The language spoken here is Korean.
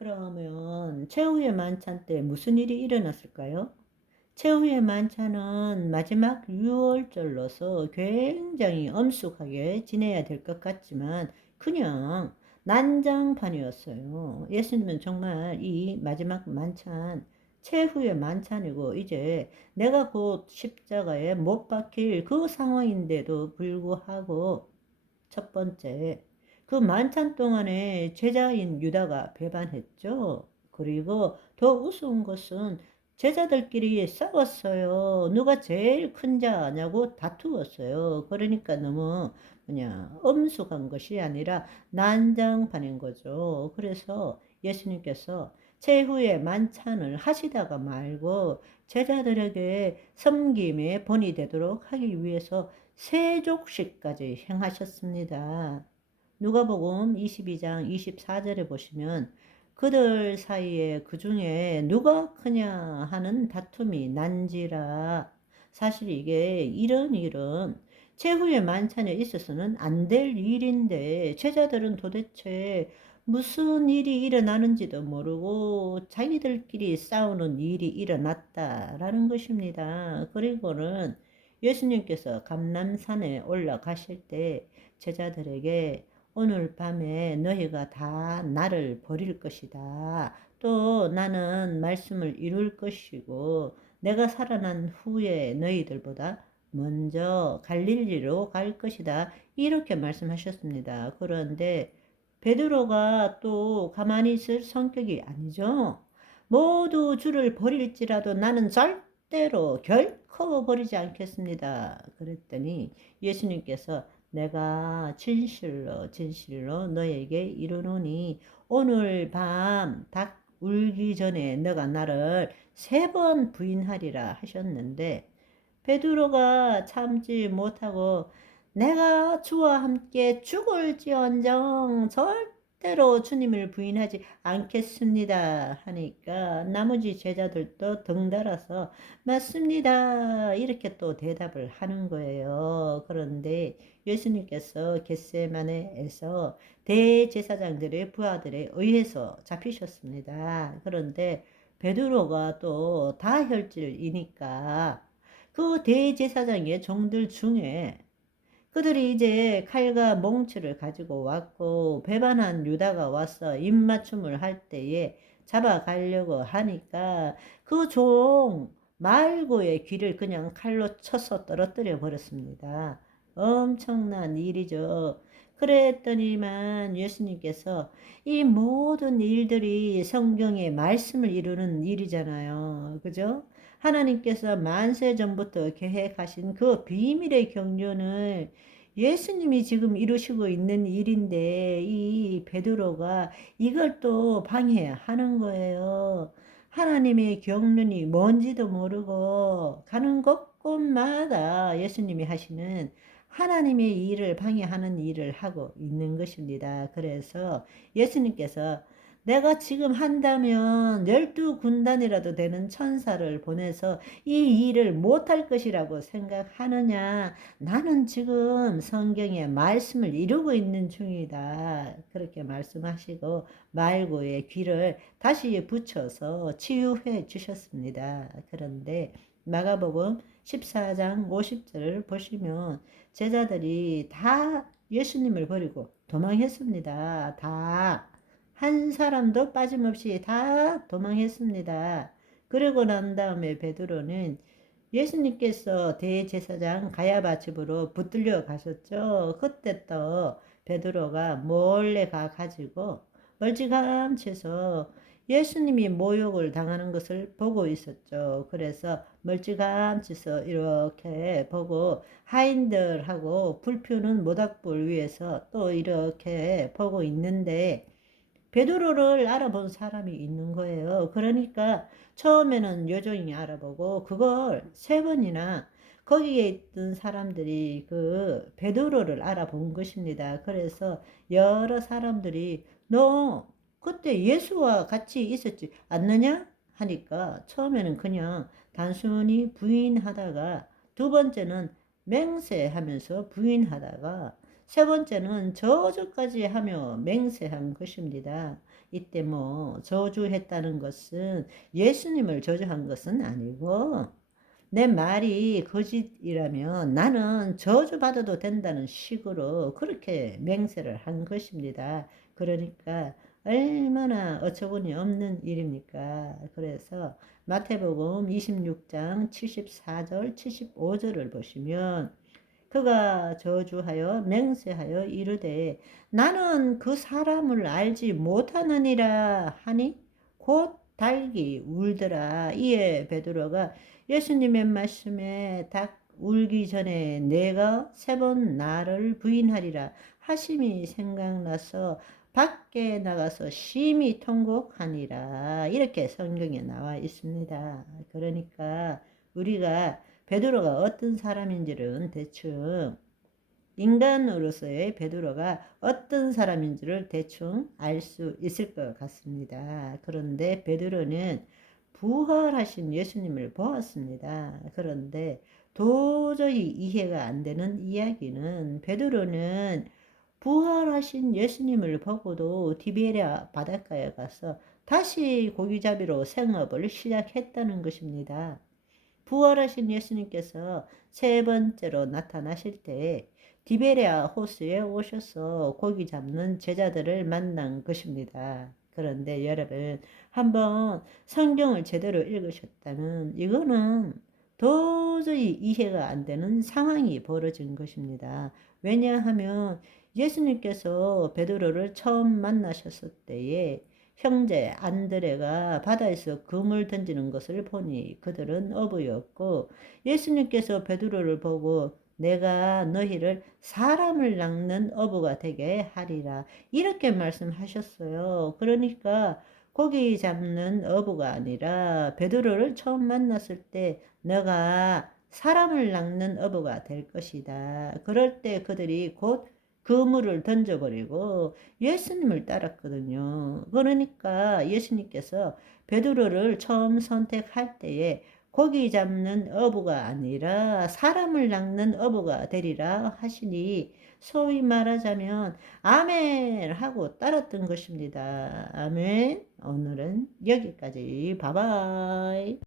그러면 최후의 만찬 때 무슨 일이 일어났을까요? 최후의 만찬은 마지막 유월절로서 굉장히 엄숙하게 지내야 될 것 같지만 그냥 난장판이었어요. 예수님은 정말 이 마지막 만찬, 최후의 만찬이고 이제 내가 곧 십자가에 못 박힐 그 상황인데도 불구하고 첫 번째, 그 만찬 동안에 제자인 유다가 배반했죠. 그리고 더 우스운 것은 제자들끼리 싸웠어요. 누가 제일 큰 자냐고 다투었어요. 그러니까 너무 그냥 엄숙한 것이 아니라 난장판인 거죠. 그래서 예수님께서 최후의 만찬을 하시다가 말고 제자들에게 섬김의 본이 되도록 하기 위해서 세족식까지 행하셨습니다. 누가복음 22장 24절에 보시면 그들 사이에 그 중에 누가 크냐 하는 다툼이 난지라. 사실 이게 이런 일은 최후의 만찬에 있어서는 안 될 일인데 제자들은 도대체 무슨 일이 일어나는지도 모르고 자기들끼리 싸우는 일이 일어났다라는 것입니다. 그리고는 예수님께서 감람산에 올라가실 때 제자들에게 오늘 밤에 너희가 다 나를 버릴 것이다. 또 나는 말씀을 이룰 것이고 내가 살아난 후에 너희들보다 먼저 갈릴리로 갈 것이다. 이렇게 말씀하셨습니다. 그런데 베드로가 또 가만히 있을 성격이 아니죠. 모두 주를 버릴지라도 나는 절대로 결코 버리지 않겠습니다. 그랬더니 예수님께서 내가 진실로 진실로 너에게 이르노니 오늘 밤 닭 울기 전에 너가 나를 3번 부인하리라 하셨는데 베드로가 참지 못하고 내가 주와 함께 죽을지언정 절대로 주님을 부인하지 않겠습니다 하니까 나머지 제자들도 덩달아서 맞습니다 이렇게 또 대답을 하는 거예요. 그런데 예수님께서 겟세마네에서 대제사장들의 부하들에 의해서 잡히셨습니다. 그런데 베드로가 또 다혈질이니까 그 대제사장의 종들 중에 그들이 이제 칼과 몽치를 가지고 왔고 배반한 유다가 와서 입맞춤을 할 때에 잡아가려고 하니까 그 종 말고의 귀를 그냥 칼로 쳐서 떨어뜨려 버렸습니다. 엄청난 일이죠. 그랬더니만 예수님께서 이 모든 일들이 성경의 말씀을 이루는 일이잖아요. 그죠? 하나님께서 만세 전부터 계획하신 그 비밀의 경륜을 예수님이 지금 이루시고 있는 일인데 이 베드로가 이걸 또 방해하는 거예요. 하나님의 경륜이 뭔지도 모르고 가는 곳곳마다 예수님이 하시는 하나님의 일을 방해하는 일을 하고 있는 것입니다. 그래서 예수님께서 내가 지금 한다면 12군단이라도 되는 천사를 보내서 이 일을 못할 것이라고 생각하느냐? 나는 지금 성경의 말씀을 이루고 있는 중이다. 그렇게 말씀하시고 말고의 귀를 다시 붙여서 치유해 주셨습니다. 그런데 마가복음 14장 50절을 보시면 제자들이 다 예수님을 버리고 도망했습니다. 다. 한 사람도 빠짐없이 다 도망했습니다. 그러고 난 다음에 베드로는 예수님께서 대제사장 가야바 집으로 붙들려 가셨죠. 그때 또 베드로가 몰래 가가지고 멀찌감치서 예수님이 모욕을 당하는 것을 보고 있었죠. 그래서 멀찌감치서 이렇게 보고 하인들하고 불 피우는 모닥불 위에서 또 이렇게 보고 있는데 베드로를 알아본 사람이 있는 거예요. 그러니까 처음에는 요정이 알아보고 그걸 3번이나 거기에 있던 사람들이 그 베드로를 알아본 것입니다. 그래서 여러 사람들이 너 그때 예수와 같이 있었지 않느냐? 하니까 처음에는 그냥 단순히 부인하다가 두 번째는 맹세하면서 부인하다가 3번째는 저주까지 하며 맹세한 것입니다. 이때 뭐 저주했다는 것은 예수님을 저주한 것은 아니고 내 말이 거짓이라면 나는 저주받아도 된다는 식으로 그렇게 맹세를 한 것입니다. 그러니까 얼마나 어처구니 없는 일입니까? 그래서 마태복음 26장 74절 75절을 보시면 그가 저주하여 맹세하여 이르되 나는 그 사람을 알지 못하느니라 하니 곧 닭이 울더라. 이에 베드로가 예수님의 말씀에 닭 울기 전에 내가 3번 나를 부인하리라 하심이 생각나서 밖에 나가서 심히 통곡하니라. 이렇게 성경에 나와 있습니다. 그러니까 우리가 베드로가 어떤 사람인지는 대충 인간으로서의 베드로가 어떤 사람인지를 대충 알 수 있을 것 같습니다. 그런데 베드로는 부활하신 예수님을 보았습니다. 그런데 도저히 이해가 안 되는 이야기는 베드로는 부활하신 예수님을 보고도 디베랴 바닷가에 가서 다시 고기잡이로 생업을 시작했다는 것입니다. 부활하신 예수님께서 3번째로 나타나실 때 디베랴 호수에 오셔서 고기 잡는 제자들을 만난 것입니다. 그런데 여러분, 한번 성경을 제대로 읽으셨다면 이거는 도저히 이해가 안 되는 상황이 벌어진 것입니다. 왜냐하면 예수님께서 베드로를 처음 만나셨을 때에 형제 안드레가 바다에서 금을 던지는 것을 보니 그들은 어부였고, 예수님께서 베드로를 보고 내가 너희를 사람을 낚는 어부가 되게 하리라 이렇게 말씀하셨어요. 그러니까 고기 잡는 어부가 아니라 베드로를 처음 만났을 때 너가 사람을 낚는 어부가 될 것이다. 그럴 때 그들이 곧 그물을 던져버리고 예수님을 따랐거든요. 그러니까 예수님께서 베드로를 처음 선택할 때에 고기 잡는 어부가 아니라 사람을 낚는 어부가 되리라 하시니 소위 말하자면 아멘 하고 따랐던 것입니다. 아멘. 오늘은 여기까지. 바이바이.